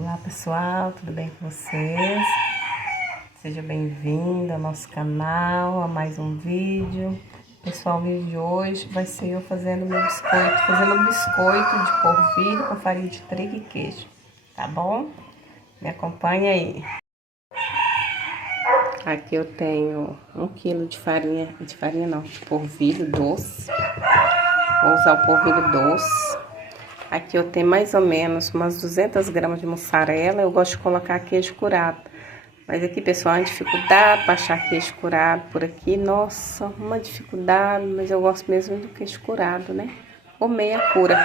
Olá pessoal, tudo bem com vocês? Seja bem-vindo ao nosso canal, a mais um vídeo. Pessoal, o vídeo de hoje vai ser eu fazendo um biscoito de polvilho com farinha de trigo e queijo, tá bom? Me acompanha aí. Aqui eu tenho 1 quilo de polvilho doce. Vou usar o polvilho doce. Aqui eu tenho mais ou menos umas 200 gramas de mussarela. Eu gosto de colocar queijo curado. Mas aqui, pessoal, uma dificuldade para achar queijo curado por aqui. Nossa, uma dificuldade, mas eu gosto mesmo do queijo curado, né? Ou meia cura.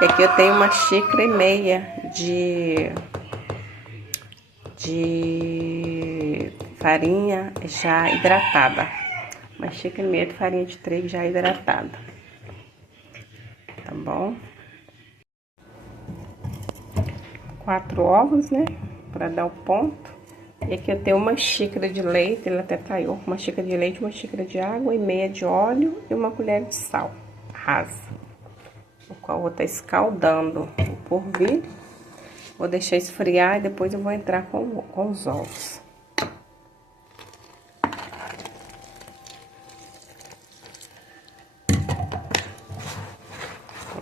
E aqui eu tenho 1,5 xícara de farinha já hidratada. 1,5 xícara de farinha de trigo já hidratada. Tá bom? 4 ovos, né? Para dar o ponto. E aqui eu tenho 1 xícara de leite, ele até caiu. 1 xícara de leite, 1 xícara de água e meia de óleo e 1 colher de sal rasa. O qual eu vou estar escaldando o polvilho. Vou deixar esfriar e depois eu vou entrar com os ovos.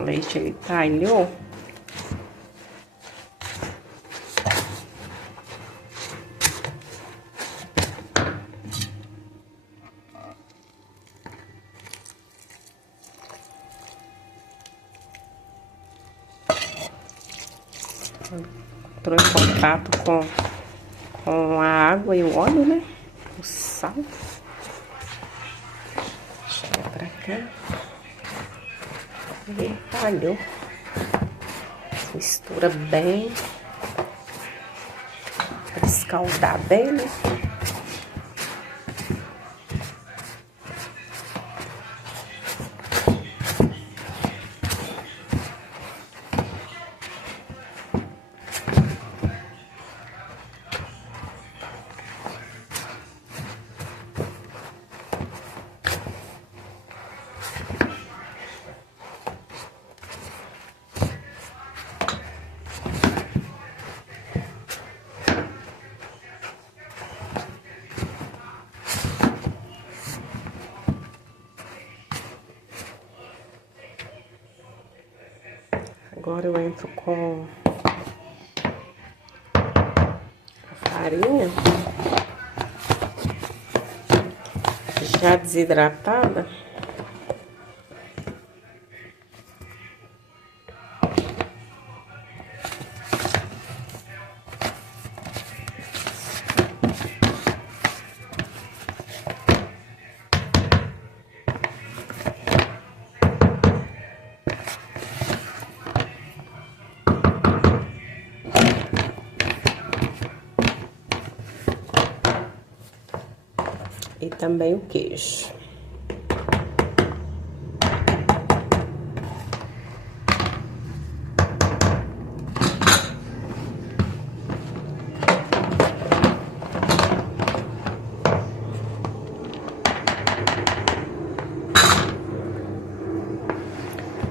O leite ele talhou. Entrou em contato com a água e o óleo, né? O sal. Chega pra cá. E talhou. Mistura bem. Pra escaldar bem, né? Agora eu entro com a farinha já desidratada. E também o queijo.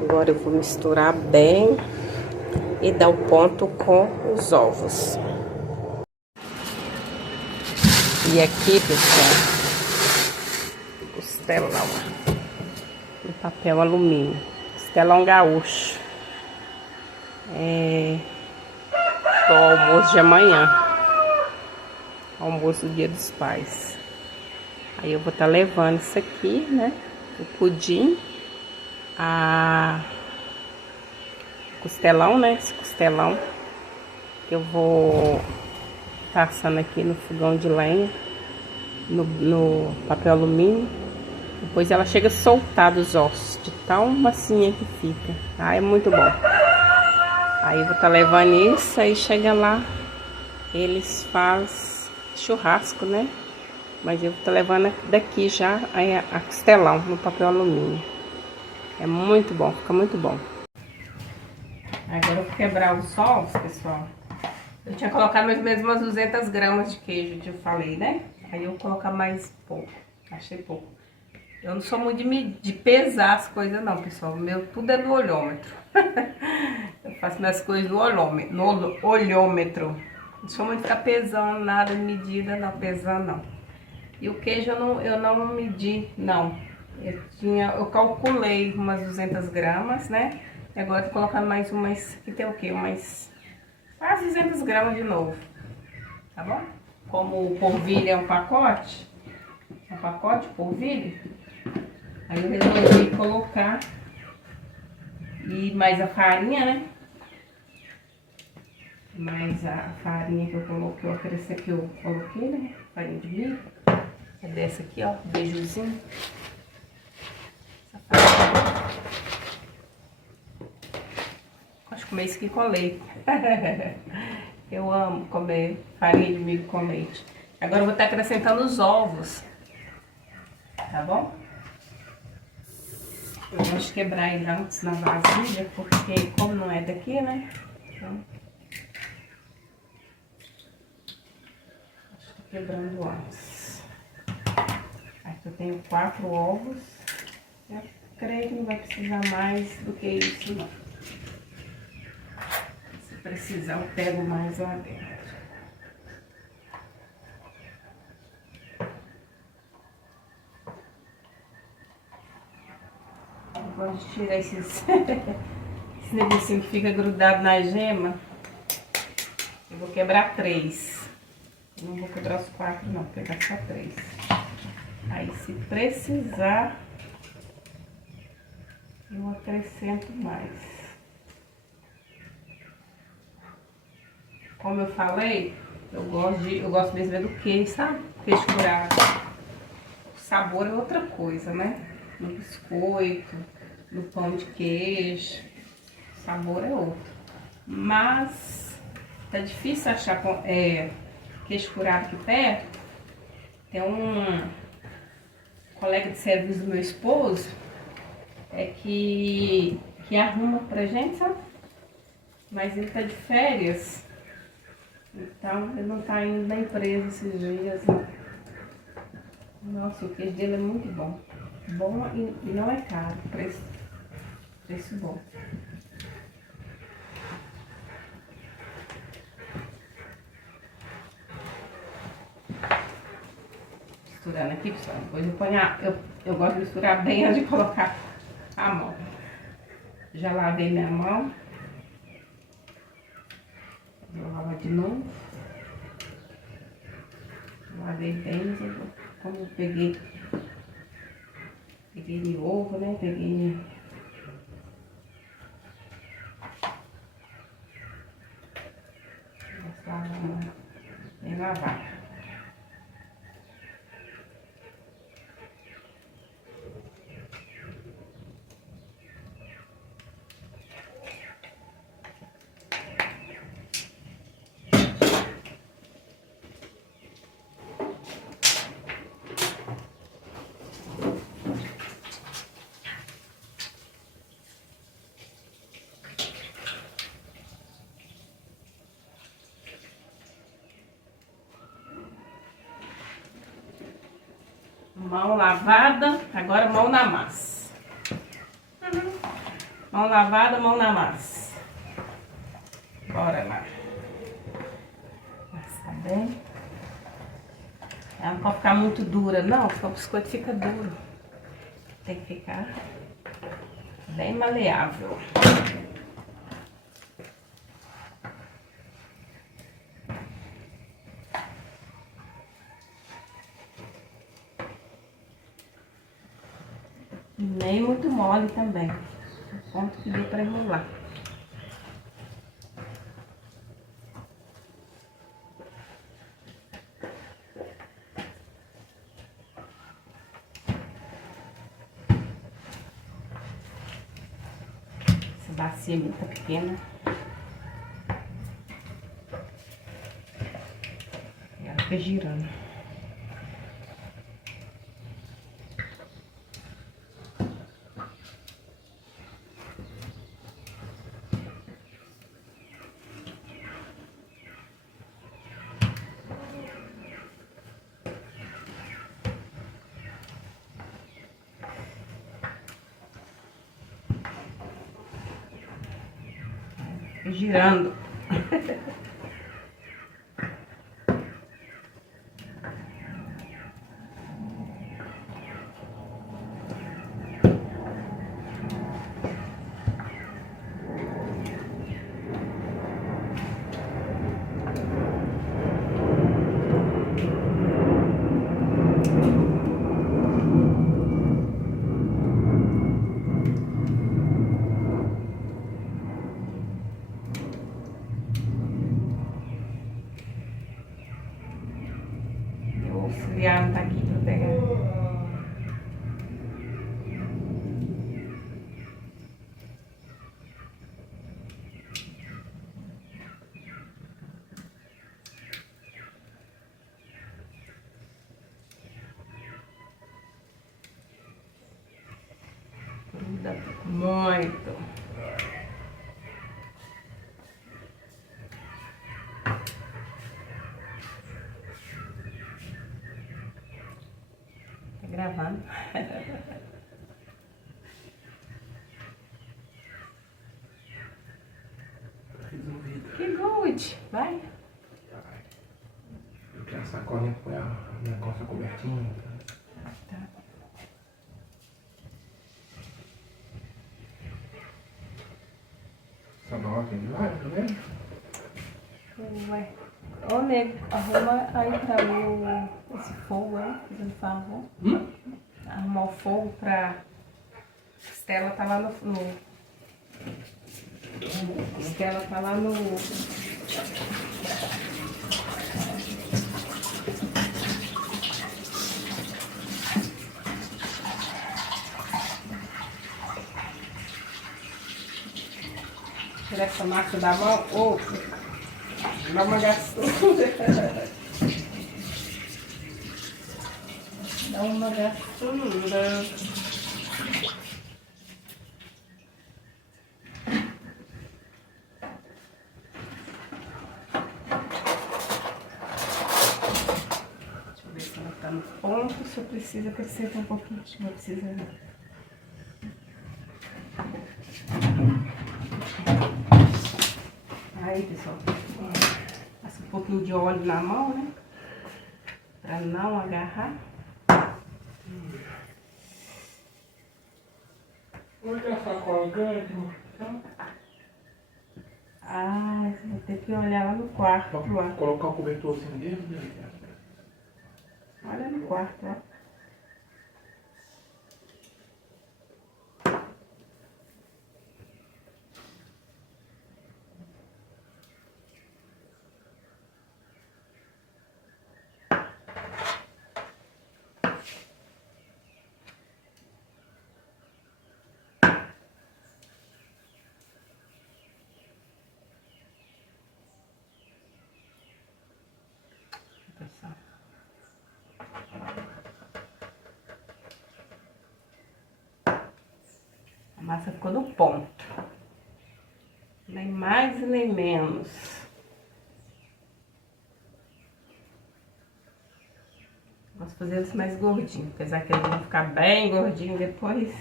Agora eu vou misturar bem e dar o ponto com os ovos. E aqui, pessoal, costelão no papel alumínio, costelão gaúcho, pro almoço de amanhã, almoço do Dia dos Pais. Aí eu vou estar levando isso aqui, né, o pudim, costelão, né, esse costelão que eu vou passando aqui no fogão de lenha, no papel alumínio. Depois ela chega a soltar dos ossos, de tão massinha que fica. Ah, é muito bom. Aí eu vou estar levando isso, aí chega lá, eles fazem churrasco, né? Mas eu vou estar levando daqui já a costelão no papel alumínio. É muito bom, fica muito bom. Agora eu vou quebrar os ovos, pessoal. Eu tinha colocado mais ou menos umas 200 gramas de queijo, que eu falei, né? Aí eu vou colocar mais pouco, achei pouco. Eu não sou muito de pesar as coisas não, pessoal. O meu tudo é no olhômetro. Eu faço minhas coisas no olhômetro. Não sou muito de ficar pesando nada, medida não, pesando não. E o queijo eu não medi, não. Eu calculei umas 200 gramas, né? E agora tô colocando mais umas, que tem o quê? Umas quase 200 gramas de novo, tá bom? Como o polvilho é um pacote de polvilho, aí eu resolvi colocar e mais a farinha, né? Mais a farinha que eu coloquei, que eu coloquei, né? Farinha de milho. É dessa aqui, ó, beijuzinho. Gosto de comer isso aqui com leite. Eu amo comer farinha de milho com leite. Agora eu vou estar acrescentando os ovos, tá bom? Eu gosto de quebrar ele antes na vasilha, porque como não é daqui, né? Então, estou quebrando antes. Aqui eu tenho 4 ovos. Eu creio que não vai precisar mais do que isso, não. Se precisar, eu pego mais lá dentro. Eu gosto de tirar esse negocinho que fica grudado na gema. Eu vou quebrar 3. Não vou quebrar os 4 não, vou quebrar só 3. Aí se precisar, eu acrescento mais. Como eu falei, eu gosto mesmo é do queijo, sabe? Queijo curado. O sabor é outra coisa, né? No biscoito, no pão de queijo, o sabor é outro. Mas tá difícil achar queijo curado aqui perto. Tem um colega de serviço do meu esposo que arruma pra gente, sabe? Mas ele tá de férias. Então, ele não tá indo na empresa esses dias, não. Nossa, o queijo dele é muito bom. Bom e não é caro. Preço bom. Misturando aqui, pessoal. Depois eu ponho eu gosto de misturar bem antes de colocar a mão. Já lavei minha mão. Vou lavar de novo. Lavei bem, como eu peguei de ovo, né? Peguei. Bem lavado. Mão lavada, agora mão na massa. Mão lavada, mão na massa. Bora lá. Passar bem. Ela não pode ficar muito dura, não, porque o biscoito fica duro. Tem que ficar bem maleável. Nem muito mole também. O ponto que deu para enrolar. Essa bacia muito pequena. E ela fica girando. Fica girando. O auxiliar não tá aqui pra pegar. Gruda muito. Tá gravando. Que good. Vai. Eu quero a sacolinha com a minha calça cobertinha. Tá. Essa nova tem várias, tá vendo? Ué. Ô, nego, arruma aí pra mim esse fogo aí, fazendo favor. Arrumar o fogo pra... Estela tá lá no... Estela tá lá no... Tirar essa massa da mão. Ô, dá uma gastura. Dá uma gastura. Deixa eu ver se ela tá no ponto. Se eu preciso acrescentar um pouquinho. Acho que não precisa. Aí, pessoal, passa um pouquinho de óleo na mão, né? Pra não agarrar. Onde é a sacola grande? Ah, você vai ter que olhar lá no quarto, lá. Colocar o cobertor assim dentro, né? Olha no quarto, ó. Pessoal. A massa ficou no ponto. Nem mais e nem menos. Gosto de fazer eles mais gordinhos, apesar que eles vão ficar bem gordinhos depois.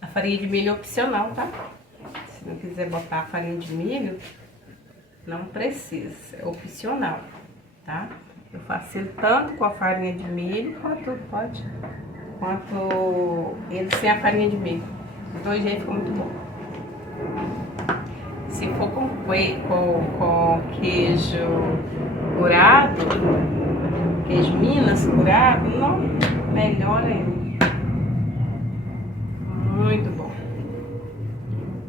A farinha de milho é opcional, tá? Se não quiser botar a farinha de milho, não precisa, é opcional, tá? Eu faço ele tanto com a farinha de milho, quanto ele sem a farinha de milho. Os dois jeitos ficam muito bom. Se for com queijo curado, queijo Minas curado, não, melhor ainda. Muito bom.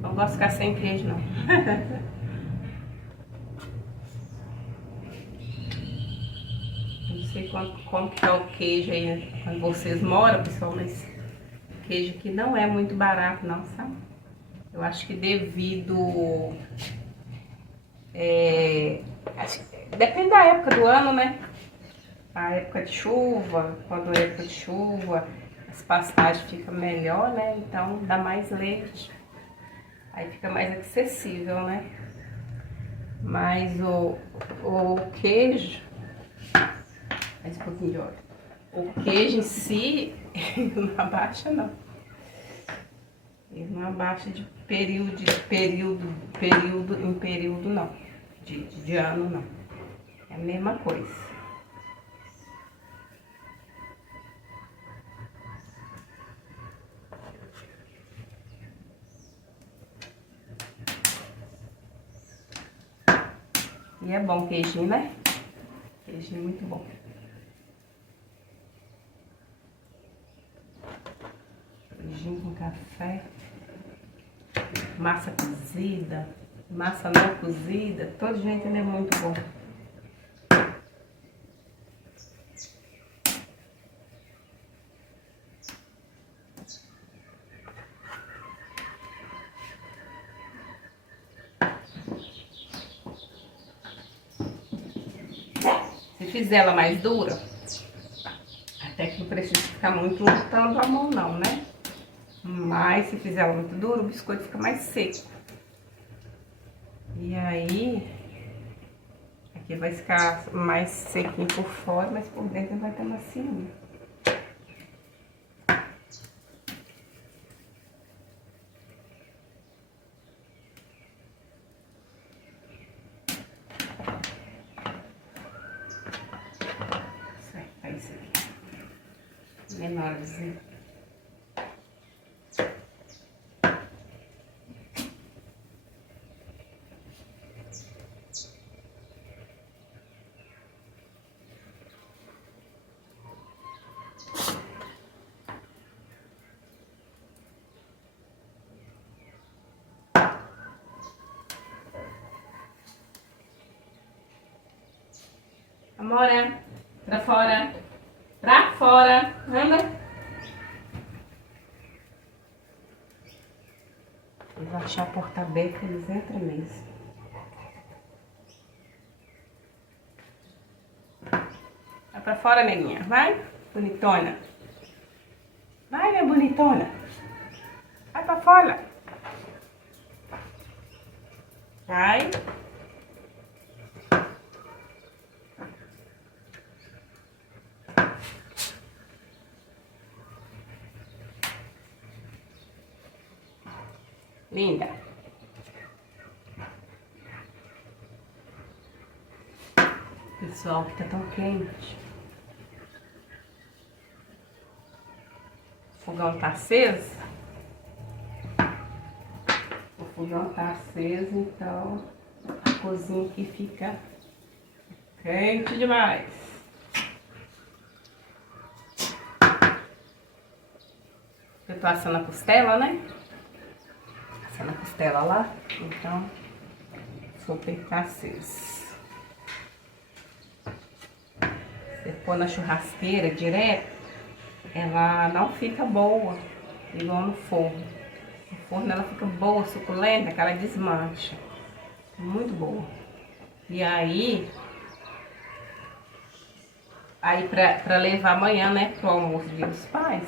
Não gosto de ficar sem queijo, não. Não sei como que é o queijo aí quando vocês moram, pessoal, mas queijo aqui não é muito barato, não, sabe? Eu acho que devido... depende da época do ano, né? A época de chuva, quando é época de chuva, as pastagens ficam melhor, né? Então dá mais leite. Aí fica mais acessível, né? Mas o queijo... Mais um pouquinho de óleo. O queijo em si, ele não abaixa, não. Ele não abaixa de período em período, não. De ano, não. É a mesma coisa. E é bom queijinho, né? Queijinho muito bom. Queijinho com café. Massa cozida. Massa não cozida. Todo jeito ele é muito bom. Se fizer ela mais dura, até que não precisa ficar muito lutando a mão não, né? Mas se fizer ela muito dura, o biscoito fica mais seco. E aí, aqui vai ficar mais sequinho por fora, mas por dentro vai estar macio. Isso aqui. Menorzinho. Amora, pra fora. Pra fora. Anda. Eu vou achar a porta aberta, eles entram mesmo. Vai pra fora, neguinha. Vai, bonitona. Vai, minha bonitona. Vai pra fora. Vai. Linda. Pessoal, que tá tão quente. O fogão tá aceso. O fogão tá aceso, então a cozinha aqui fica quente demais. Eu tô assando a costela, né? Na costela lá, então super tá aceso. Você pôr na churrasqueira direto, ela não fica boa, igual no forno. No forno ela fica boa, suculenta, que ela desmancha. Muito boa. E aí pra levar amanhã, né, pro almoço do Dia dos Pais.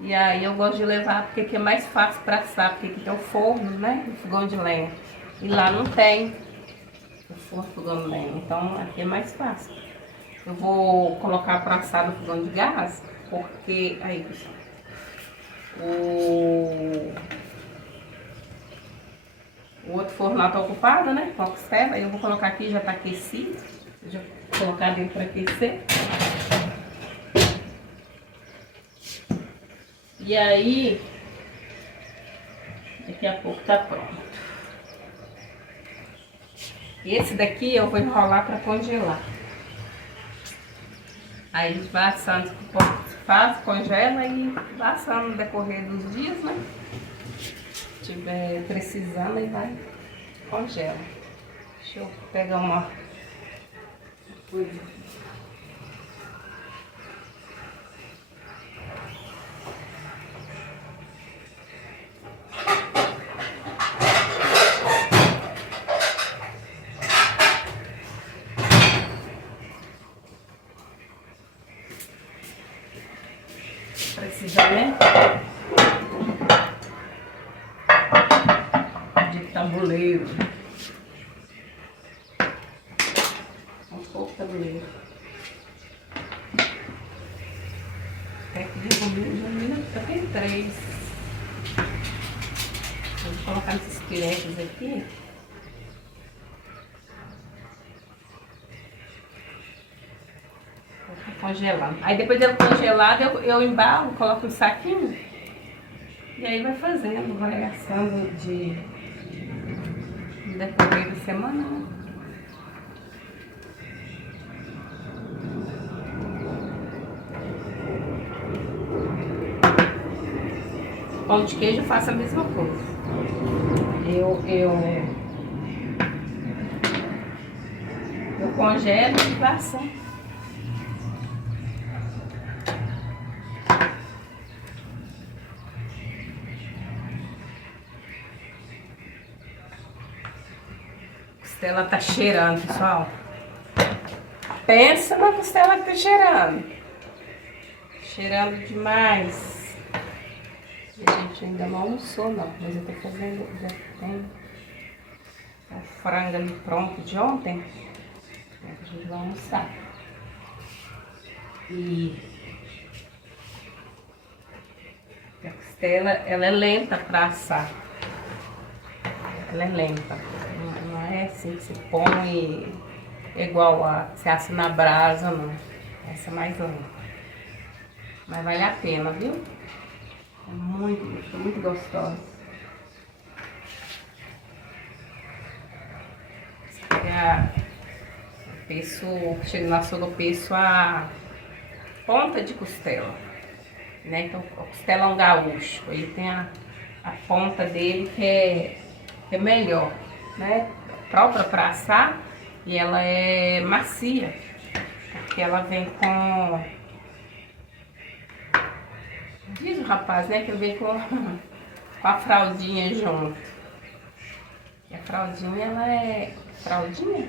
E aí eu gosto de levar porque aqui é mais fácil pra assar, porque aqui tem o forno, né? O fogão de lenha. E lá não tem o fogão de lenha, então aqui é mais fácil. Eu vou colocar pra assar no fogão de gás, porque... Aí, pessoal. O outro forno lá tá ocupado, né? Com a costela. Aí eu vou colocar aqui, já tá aquecido. Já vou colocar dentro pra aquecer. E aí, daqui a pouco tá pronto. Esse daqui eu vou enrolar para congelar. Aí a gente vai assando, faz, congela e vai assando no decorrer dos dias, né? Se tiver precisando, aí vai, congela. Deixa eu pegar uma coisa. Precisa, né? tabuleiro. Um pouco tabuleiro. Até que de só tem 3. Vou colocar nesses piretes aqui. Vou ficar congelando. Aí depois dele congelado, eu embalo, coloco no saquinho. E aí vai fazendo, vai assando de decorrer da semana, né? Pão de queijo eu faço a mesma coisa. Eu congelo e passo. Costela tá cheirando, pessoal. Pensa na costela que tá cheirando. Cheirando demais. A gente ainda não almoçou, não. Mas eu tô fazendo, já tem o frango ali pronto de ontem. A gente vai almoçar. E a costela, ela é lenta pra assar. Ela é lenta. Não é assim que se põe igual a que se assa na brasa, não. Essa é mais lenta. Mas vale a pena, viu? É muito gostosa. Chega no açougue, eu peço a ponta de costela, né? Então, a costela é um gaúcho. Ele tem a ponta dele que é melhor, né? Própria para assar e ela é macia, porque ela vem com... Diz o rapaz, né? Que vem com a fraldinha junto. E a fraldinha, ela é... Fraldinha,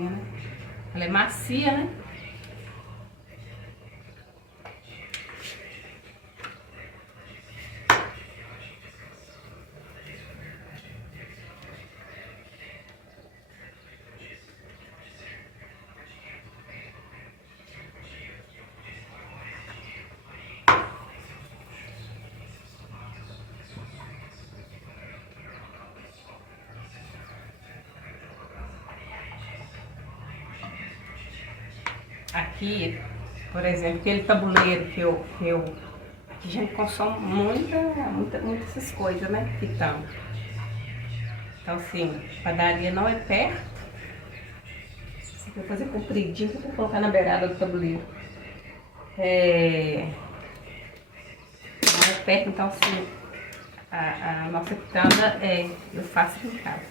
né? Ela é macia, né? Aqui, por exemplo, aquele tabuleiro que a gente consome muitas essas coisas, né? Pitão. Então, assim, padaria não é perto. Você vai fazer compridinho, você vai colocar na beirada do tabuleiro. Não é perto, então, assim, a nossa pitanga eu faço aqui em casa.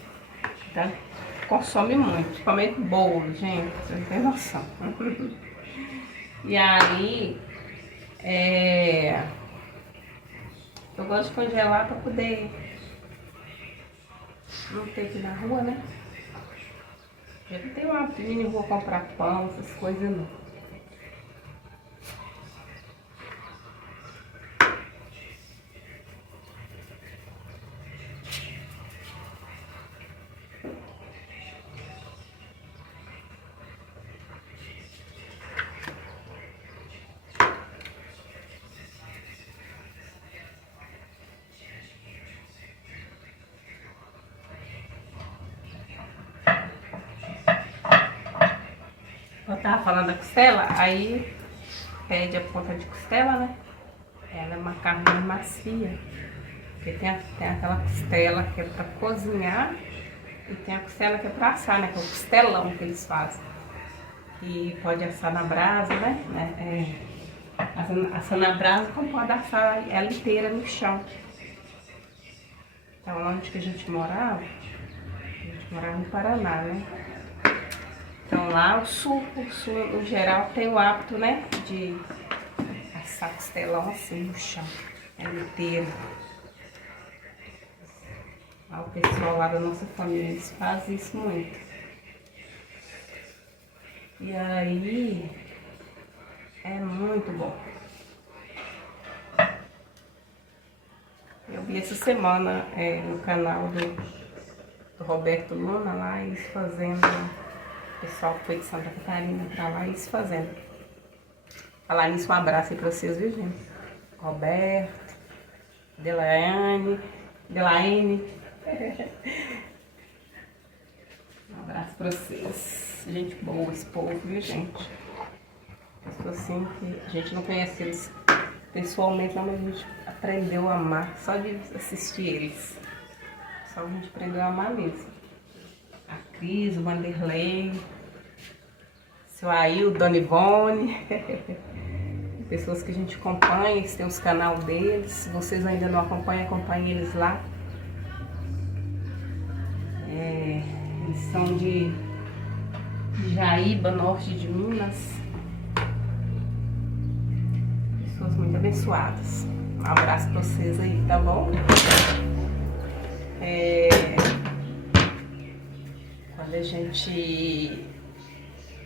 Tá? Consome muito, principalmente bolo, gente, você não tem noção. E aí, eu gosto de congelar para poder não ter que ir na rua, né? Eu não tenho uma filha, não vou comprar pão, essas coisas não. Eu tava falando da costela, aí pede a ponta de costela, né? Ela é uma carne macia. Porque tem aquela costela que é pra cozinhar e tem a costela que é pra assar, né? Que é o costelão que eles fazem. E pode assar na brasa, né? Assar na brasa, como pode assar ela inteira no chão. Então, onde que a gente morava no Paraná, né? Então lá o sul no geral tem o hábito, né, de assar costelão assim no chão, ela inteira. Lá o pessoal lá da nossa família, eles fazem isso muito. E aí é muito bom. Eu vi essa semana no canal do Roberto Luna lá, eles fazendo, o pessoal que foi de Santa Catarina pra lá, eles fazendo. Falar nisso, um abraço aí pra vocês, viu, gente? Roberto, Delaine. Um abraço pra vocês. Gente boa, esse povo, viu, gente? Pessoas assim que a gente não conhece eles pessoalmente, não, mas a gente aprendeu a amar só de assistir eles. Só a gente aprendeu a amar mesmo. A Cris, o Vanderlei, seu Ailton, Dona Ivone. Pessoas que a gente acompanha, eles têm os canal deles. Se vocês ainda não acompanham, acompanhem eles lá. Eles são de Jaíba, norte de Minas. Pessoas muito abençoadas. Um abraço pra vocês aí, tá bom? Quando a gente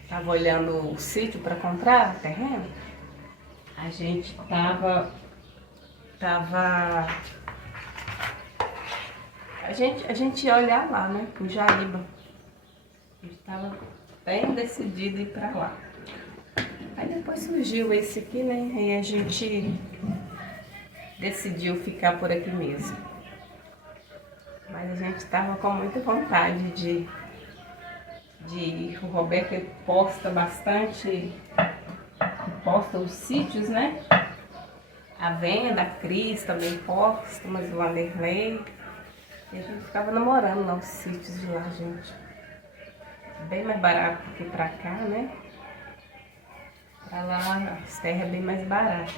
tava olhando o sítio para comprar o terreno, a gente a gente ia olhar lá, né, pro Jaíba. A gente tava bem decidido a ir pra lá. Aí depois surgiu esse aqui, né, e a gente decidiu ficar por aqui mesmo. Mas a gente tava com muita vontade de ir. O Roberto posta bastante, posta os sítios, né? A venda, a Cris também posta, mas o Vanderlei. E a gente ficava namorando lá os sítios de lá, gente. Bem mais barato do que pra cá, né? Pra lá as terras é bem mais barato.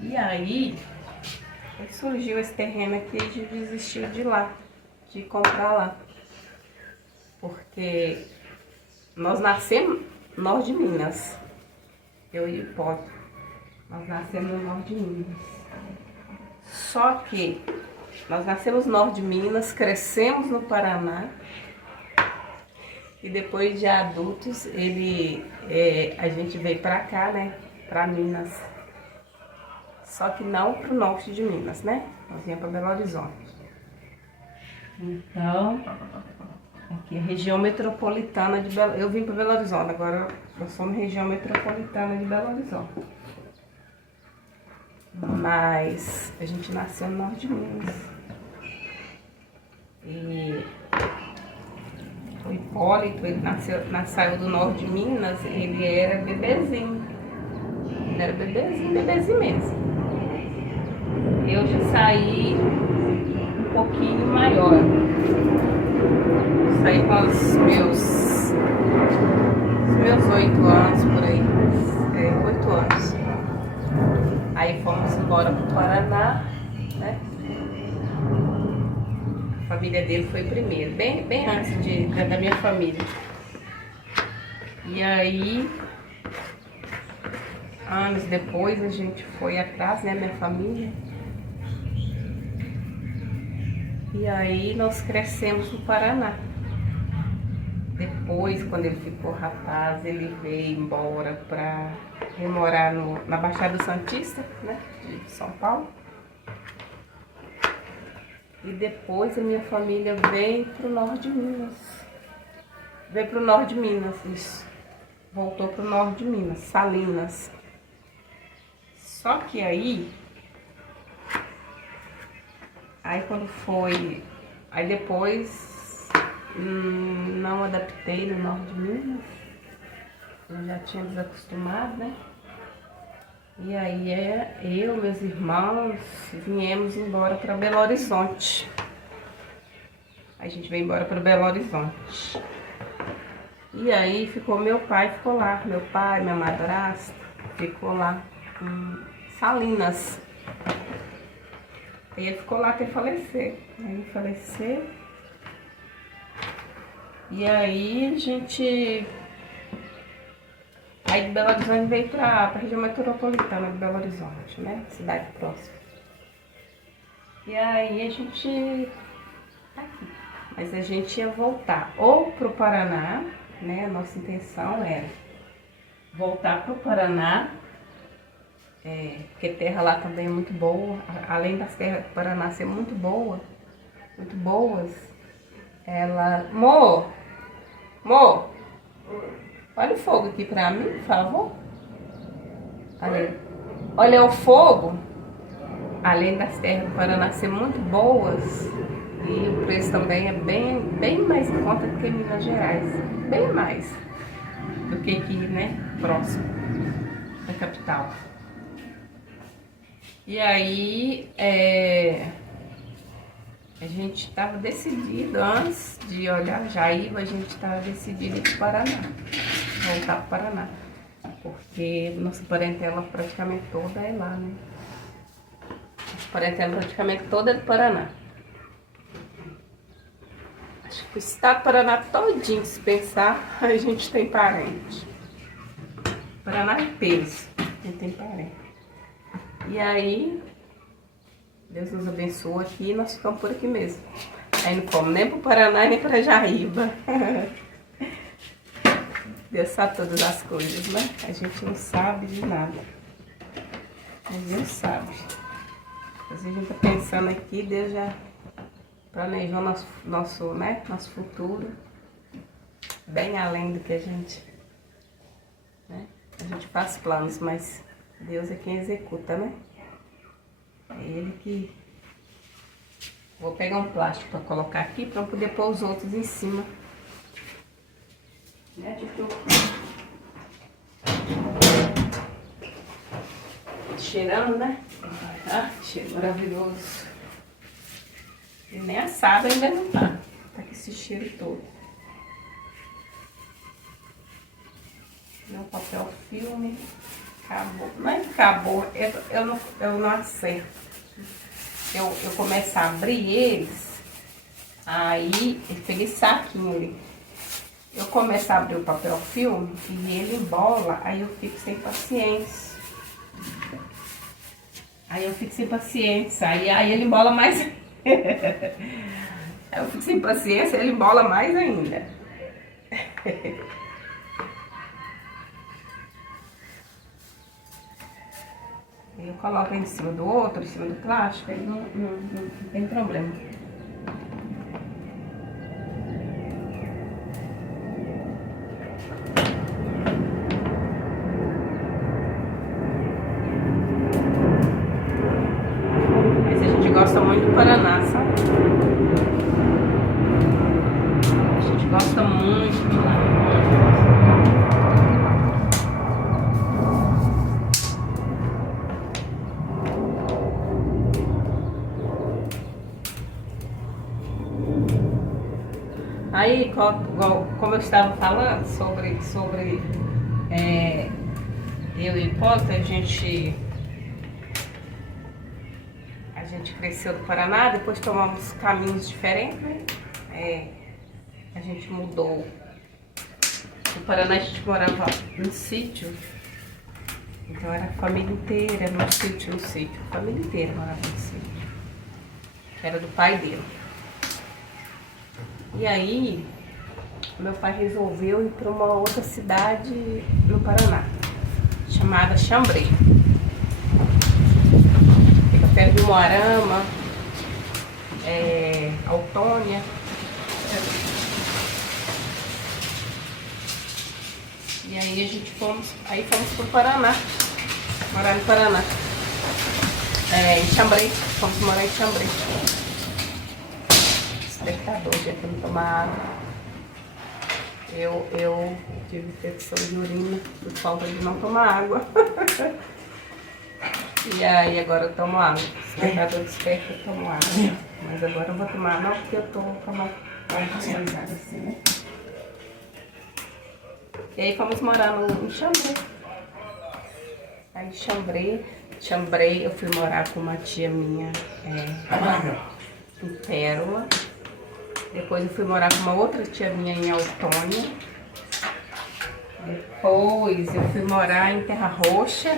E aí surgiu esse terreno aqui e a gente desistiu de lá, de comprar lá. Porque nós nascemos no norte de Minas. Eu e o Poto. Nós nascemos no norte de Minas. Só que nós nascemos no norte de Minas, crescemos no Paraná. E depois de adultos, a gente veio pra cá, né? Pra Minas. Só que não pro norte de Minas, né? Nós viemos pra Belo Horizonte. Então, aqui é a região metropolitana de Belo Horizonte. Eu vim para Belo Horizonte, agora nós somos região metropolitana de Belo Horizonte. Mas a gente nasceu no norte de Minas. E o Hipólito, ele nasceu do norte de Minas, ele era bebezinho. Ele era bebezinho mesmo. Eu já saí um pouquinho maior. Saí com os meus 8 anos por aí. 8 anos. Aí fomos embora pro Paraná, né? A família dele foi primeiro, bem antes da minha família. E aí, anos depois, a gente foi atrás, né, minha família. E aí nós crescemos no Paraná. Depois, quando ele ficou rapaz, ele veio embora para morar na Baixada Santista, né, de São Paulo. E depois a minha família veio pro norte de Minas. Veio pro norte de Minas, isso. Voltou pro norte de Minas, Salinas. Só que aí quando foi, aí depois não adaptei no norte de Minas, eu já tinha desacostumado, né? E aí eu, meus irmãos, viemos embora para Belo Horizonte. Aí a gente veio embora para Belo Horizonte. E aí meu pai ficou lá, meu pai, minha madrasta, ficou lá em Salinas. E ele ficou lá até falecer. Aí ele faleceu. E aí a gente... Aí de Belo Horizonte veio pra região metropolitana de Belo Horizonte, né? Cidade próxima. E aí a gente tá aqui. Mas a gente ia voltar ou pro Paraná, né? A nossa intenção era voltar pro Paraná Porque terra lá também é muito boa. Além das terras do Paraná ser muito boas, ela... Mo, olha o fogo aqui pra mim, por favor. Olha o fogo. Além das terras do Paraná ser muito boas, e o preço também é bem mais em conta do que Minas Gerais. Bem mais do que aqui, né? Próximo da capital. E aí, a gente estava decidido, antes de olhar Jaíba, a gente estava decidido ir para o Paraná, voltar para o Paraná, porque nossa parentela praticamente toda é lá, né? Nossa parentela praticamente toda é do Paraná. Acho que o estado do Paraná todinho, se pensar, a gente tem parente. Paraná inteiro, a gente tem parente. E aí, Deus nos abençoa aqui e nós ficamos por aqui mesmo. Aí não fomos nem pro Paraná nem pra Jaíba. Deus sabe todas as coisas, né? A gente não sabe de nada. A gente não sabe. Às vezes a gente tá pensando aqui, Deus já planejou nosso futuro bem além do que a gente, né? A gente faz planos, mas Deus é quem executa, né? É Ele que... Vou pegar um plástico para colocar aqui para poder pôr os outros em cima. Né, Tito? Cheirando, né? Ah, cheiro maravilhoso. E nem assado ainda não tá. Tá com esse cheiro todo. Meu papel filme. Acabou. Não é que acabou, eu não acerto. Eu começo a abrir eles, aí eu peguei saquinho ali. Eu começo a abrir o papel filme e ele embola, aí eu fico sem paciência. Aí ele embola mais. Eu fico sem paciência, ele embola mais ainda. Eu coloco em cima do outro, em cima do plástico, aí não tem problema. Mas a gente gosta muito do Paraná, sabe? A gente gosta muito de lá. Aí, como eu estava falando sobre eu e Hipólito, a gente cresceu no Paraná, depois tomamos caminhos diferentes, né? A gente mudou. No Paraná a gente morava num sítio, então era a família inteira no sítio, a família inteira morava no sítio. Era do pai dele. E aí, meu pai resolveu ir para uma outra cidade no Paraná, chamada Xambrê. Fica perto de Moarama, Autônia. E aí a gente fomos para o Paraná, morar no Paraná. Em Xambrê, fomos morar em Xambrê. Despertador, já que eu não tomar água. Eu tive infecção de urina por falta de não tomar água. E aí agora eu tomo água. Despertador desperta, eu tomo água. Mas agora eu vou tomar água porque eu tô com uma coisada assim, né? E aí fomos morar em Xambrê. Aí Xambrê, eu fui morar com uma tia minha em Pérola. Depois eu fui morar com uma outra tia minha em Autônia. Depois eu fui morar em Terra Roxa.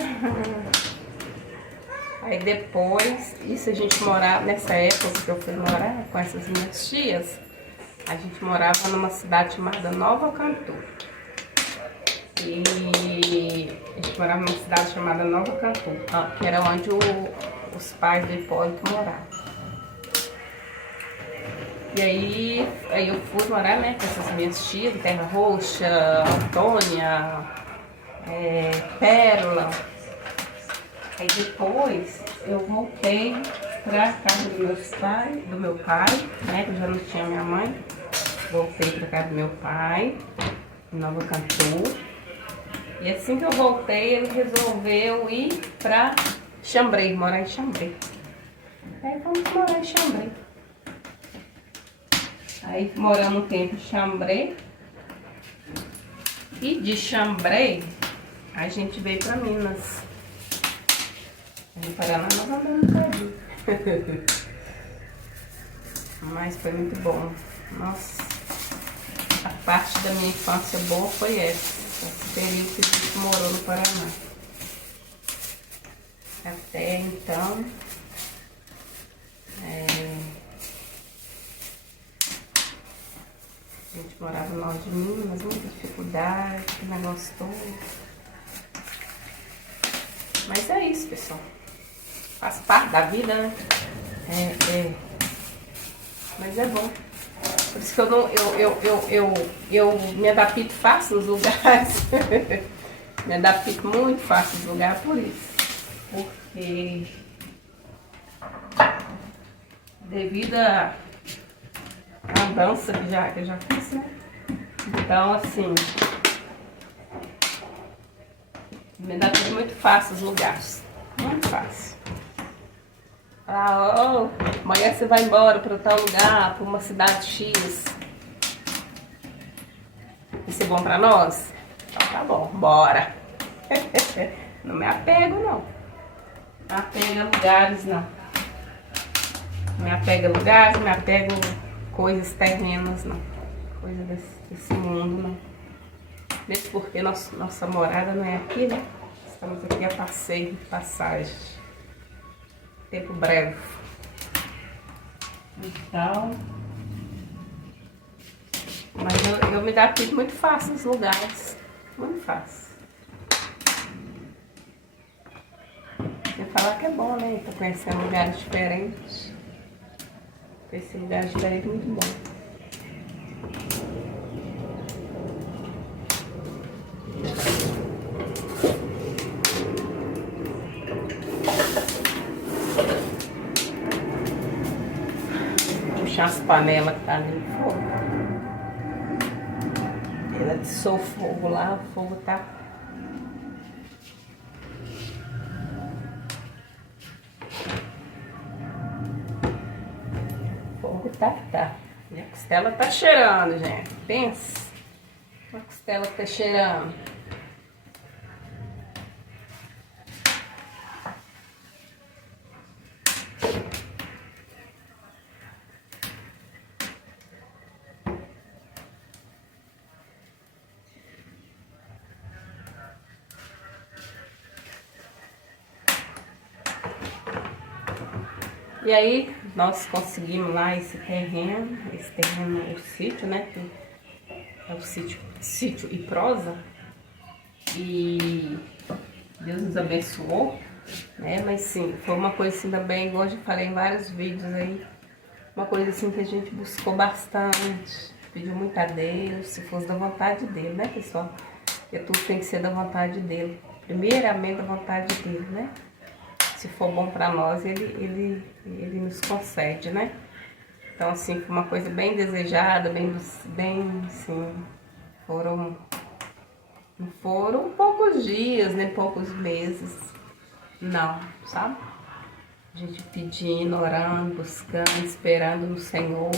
Aí depois, isso a gente morava, nessa época que eu fui morar com essas minhas tias, a gente morava numa cidade chamada Nova Cantu. E a gente morava numa cidade chamada Nova Cantu, que era onde os pais do Hipólito moravam. E aí eu fui morar, né, com essas minhas tias, Terra Roxa, Antônia, Pérola. Aí depois eu voltei pra casa do meu pai, né, que eu já não tinha minha mãe. Voltei pra casa do meu pai, em Nova Cantu. E assim que eu voltei, ele resolveu ir pra Xambrê, morar em Xambrê. Aí vamos morar em Xambrê. Aí moramos um tempo em Xambrê. E de Xambrê, a gente veio pra Minas. Em Paraná nós andamos um bocadinho. Mas foi muito bom. Nossa, a parte da minha infância boa foi essa. Esse período que a gente morou no Paraná. Até então, a gente morava no norte de Minas, muita dificuldade, que negócio todo. Mas é isso, pessoal. Faz parte da vida, né? Mas é bom. Por isso que eu me adapto fácil nos lugares. Me adapto muito fácil nos lugares por isso. Porque devido à andança que eu já fiz, né? Então, assim, me adapto muito fácil nos lugares. Muito fácil. Amanhã você vai embora para tal lugar, para uma cidade X. Isso é bom para nós? Então tá bom, bora. Não me apego, não. Não apego a lugares, não. Não me apego a lugares, não me apego a coisas terrenas, não. Coisa desse mundo, não. Mesmo porque nossa morada não é aqui, né? Estamos aqui a passeio, passagem. Tempo breve. Então, mas eu me adapto muito fácil nos lugares. Muito fácil. Sem falar que é bom, né? Tô conhecendo lugares diferentes. Conhecer lugares diferentes é muito bom. Puxar as panelas que tá ali no fogo. Ela atiçou o fogo lá, o fogo tá. O fogo tá. E a costela tá cheirando, gente. Pensa. A costela tá cheirando. E aí nós conseguimos lá esse terreno, o sítio, né? Que é o sítio e prosa. E Deus nos abençoou, né? Mas sim, foi uma coisa assim também, igual eu já falei em vários vídeos aí, uma coisa assim que a gente buscou bastante, pediu muito a Deus, se fosse da vontade dele, né, pessoal? Porque tudo tem que ser da vontade dele. Primeiramente da vontade dele, né? Se for bom para nós, ele nos concede, né? Então, assim, foi uma coisa bem desejada, bem assim, não foram poucos dias, nem poucos meses, não, sabe? A gente pedindo, orando, buscando, esperando no Senhor,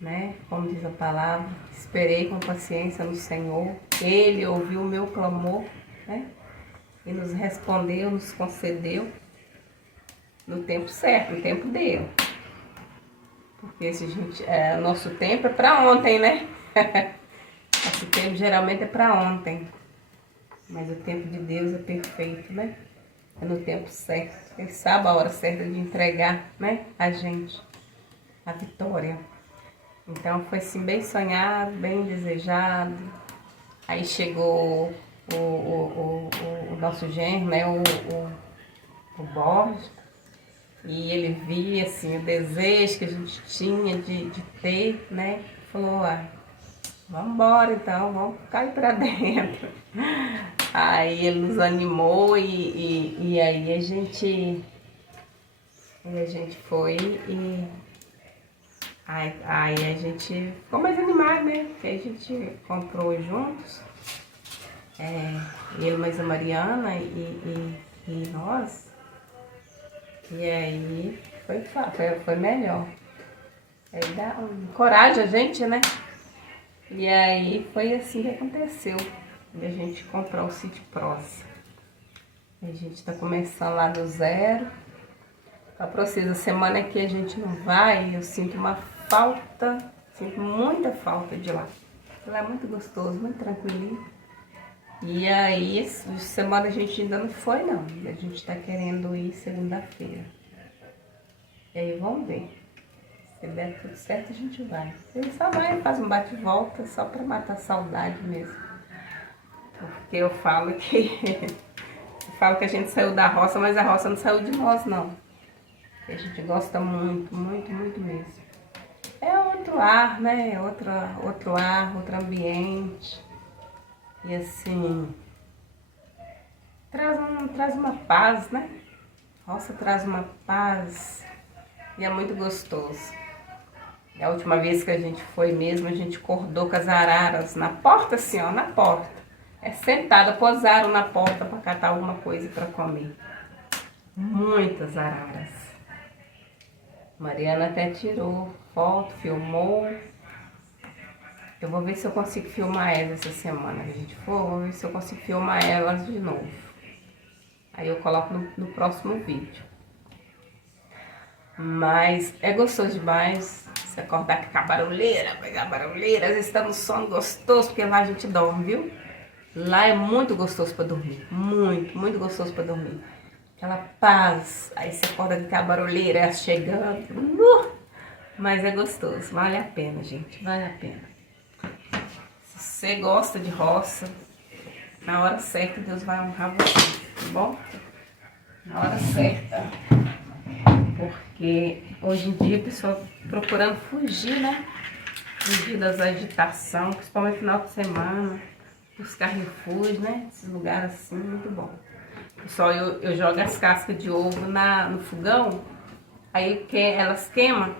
né? Como diz a palavra, esperei com paciência no Senhor, Ele ouviu o meu clamor, né? E nos respondeu, nos concedeu no tempo certo, no tempo dele. Porque se nosso tempo é para ontem, né? Nosso tempo geralmente é para ontem. Mas o tempo de Deus é perfeito, né? É no tempo certo. Ele sabe a hora certa de entregar, né? A gente a vitória. Então foi assim bem sonhado, bem desejado. Aí chegou o nosso genro, né, o Borges, e ele via assim, o desejo que a gente tinha de ter, né? Falou, vamos embora então, vamos cair pra dentro. Aí ele nos animou e aí a gente foi e aí a gente ficou mais animado, né? Porque a gente comprou juntos, ele mais a Mariana e nós. E aí foi melhor. Aí dá coragem a gente, né? E aí foi assim que aconteceu. E a gente comprou o City Prosa. A gente tá começando lá do zero. Pra vocês, a semana que a gente não vai, eu sinto uma falta, sinto muita falta de lá. Lá é muito gostoso, muito tranquilinho. E aí, essa semana a gente ainda não foi, não. A gente tá querendo ir segunda-feira. E aí, vamos ver. Se der tudo certo, a gente vai. Ele só vai, faz um bate-volta só pra matar a saudade mesmo. Porque eu falo que... eu falo que a gente saiu da roça, mas a roça não saiu de nós, não. A gente gosta muito, muito, muito mesmo. É outro ar, né? Outro ar, outro ambiente. E assim, traz uma paz, né? Roça traz uma paz e é muito gostoso. A última vez que a gente foi mesmo, a gente acordou com as araras na porta, assim, ó, na porta. Sentada, posaram na porta para catar alguma coisa para comer. Muitas araras. Mariana até tirou foto, filmou. Eu vou ver se eu consigo filmar elas essa semana que a gente for. Vou ver se eu consigo filmar elas de novo. Aí eu coloco no próximo vídeo. Mas é gostoso demais. Você acordar com a barulheira, pegar a barulheira. Às vezes tá no sono gostoso, porque lá a gente dorme, viu? Lá é muito gostoso para dormir. Muito, muito gostoso para dormir. Aquela paz. Aí você acorda com a barulheira chegando. Mas é gostoso. Vale a pena, gente. Vale a pena. Se você gosta de roça, na hora certa Deus vai honrar você, tá bom? Na hora certa. Porque hoje em dia a pessoa procurando fugir, né? Fugir das agitações, principalmente no final de semana. Buscar refúgio, né? Esses lugares assim, muito bom. Pessoal, eu jogo as cascas de ovo no fogão, aí elas queimam.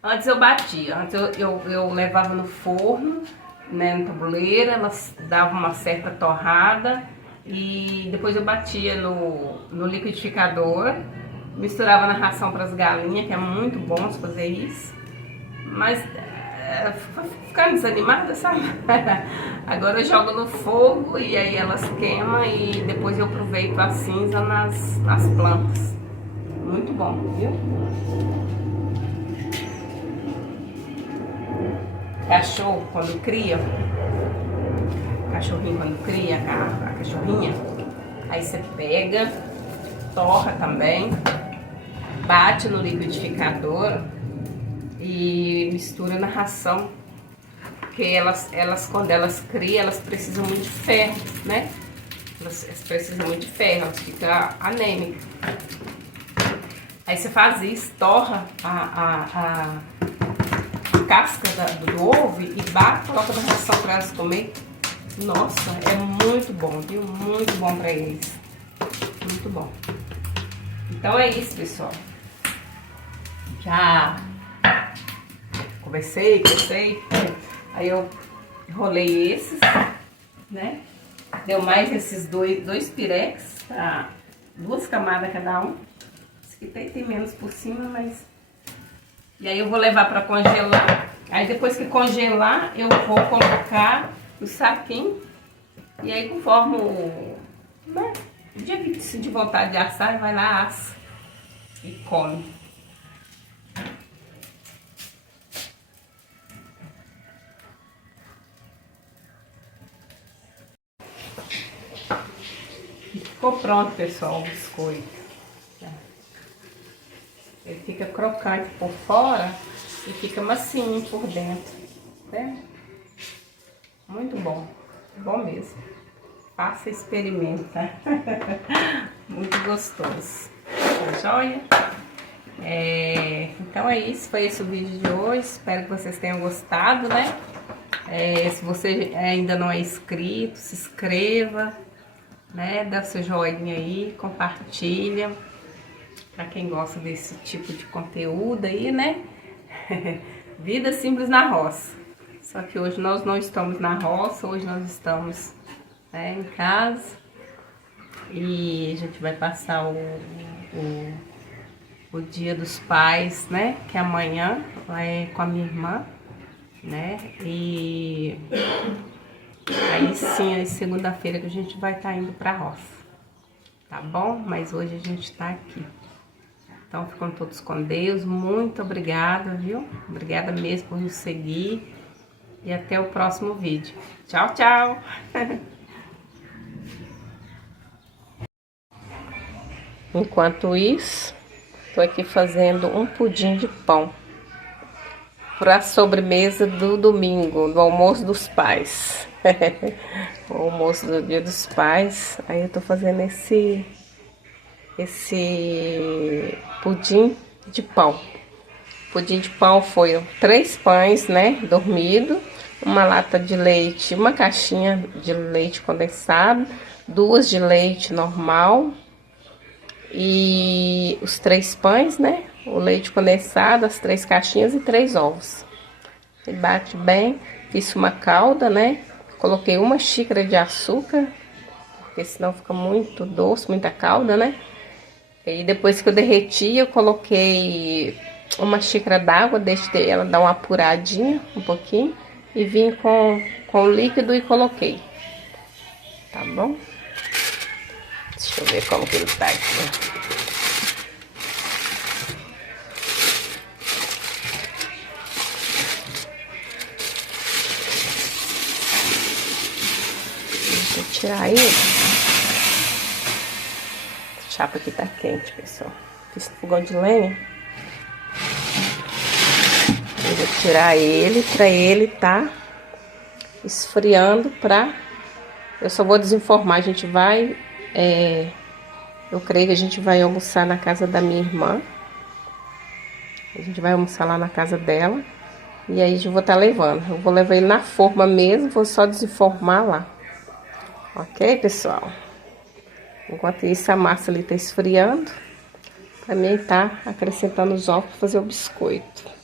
Antes eu batia, antes eu levava no forno, né, na tabuleira, elas davam uma certa torrada e depois eu batia no liquidificador, misturava na ração para as galinhas, que é muito bom fazer isso, mas ficando desanimada, sabe? Agora eu jogo no fogo e aí elas queimam e depois eu aproveito a cinza nas plantas. Muito bom, viu? Cachorro quando cria, cachorrinho quando cria, a cachorrinha, aí você pega, torra também, bate no liquidificador e mistura na ração, porque elas quando elas criam, elas precisam muito de ferro, né? Elas precisam muito de ferro, elas ficam anêmicas. Aí você faz isso, torra a casca do ovo e bate, coloca na ração para elas comer. Nossa, é muito bom, viu? Muito bom para eles. Muito bom. Então é isso, pessoal. Já conversei. Aí eu enrolei esses, né? Deu mais esses dois pirex, tá? 2 camadas cada um. Esse aqui tem menos por cima, mas... E aí eu vou levar para congelar. Aí depois que congelar, eu vou colocar no saquinho. E aí conforme né, o dia que sentir vontade de assar, vai lá, assa e come. Ficou pronto, pessoal, o biscoito. Ele fica crocante por fora e fica macio por dentro, né? Muito bom. Bom mesmo. Faça e experimenta. Muito gostoso. Tá joia? Então é isso. Foi esse o vídeo de hoje. Espero que vocês tenham gostado, né? Se você ainda não é inscrito, se inscreva, né? Dá seu joinha aí, compartilha. Pra quem gosta desse tipo de conteúdo aí, né? Vida simples na roça. Só que hoje nós não estamos na roça, hoje nós estamos, né, em casa. E a gente vai passar o Dia dos Pais, né? Que amanhã é com a minha irmã, né? E aí sim, é segunda-feira que a gente vai estar indo pra roça. Tá bom? Mas hoje a gente tá aqui. Então, ficam todos com Deus. Muito obrigada, viu? Obrigada mesmo por nos seguir. E até o próximo vídeo. Tchau, tchau! Enquanto isso, tô aqui fazendo um pudim de pão para a sobremesa do domingo, do almoço dos pais. O almoço do Dia dos Pais. Aí eu tô fazendo esse pudim de pão. Pudim de pão foi 3 pães, né, dormido, uma lata de leite, uma caixinha de leite condensado, 2 de leite normal e os 3 pães, né, o leite condensado, as 3 caixinhas e 3 ovos. E bate bem, fiz uma calda, né, coloquei 1 xícara de açúcar, porque senão fica muito doce, muita calda, né. E depois que eu derreti, eu coloquei 1 xícara d'água, deixei ela dar uma apuradinha um pouquinho e vim com o líquido e coloquei. Tá bom? Deixa eu ver como que ele tá aqui. Deixa eu tirar ele. A chapa aqui tá quente, pessoal. Fiz no fogão de lenha. Eu vou tirar ele pra ele tá esfriando pra... Eu só vou desenformar, a gente vai... eu creio que a gente vai almoçar na casa da minha irmã. A gente vai almoçar lá na casa dela. E aí eu vou estar levando. Eu vou levar ele na forma mesmo, vou só desenformar lá. Ok, pessoal? Enquanto isso, a massa ali tá esfriando. Pra mim tá acrescentando os ovos pra fazer o biscoito.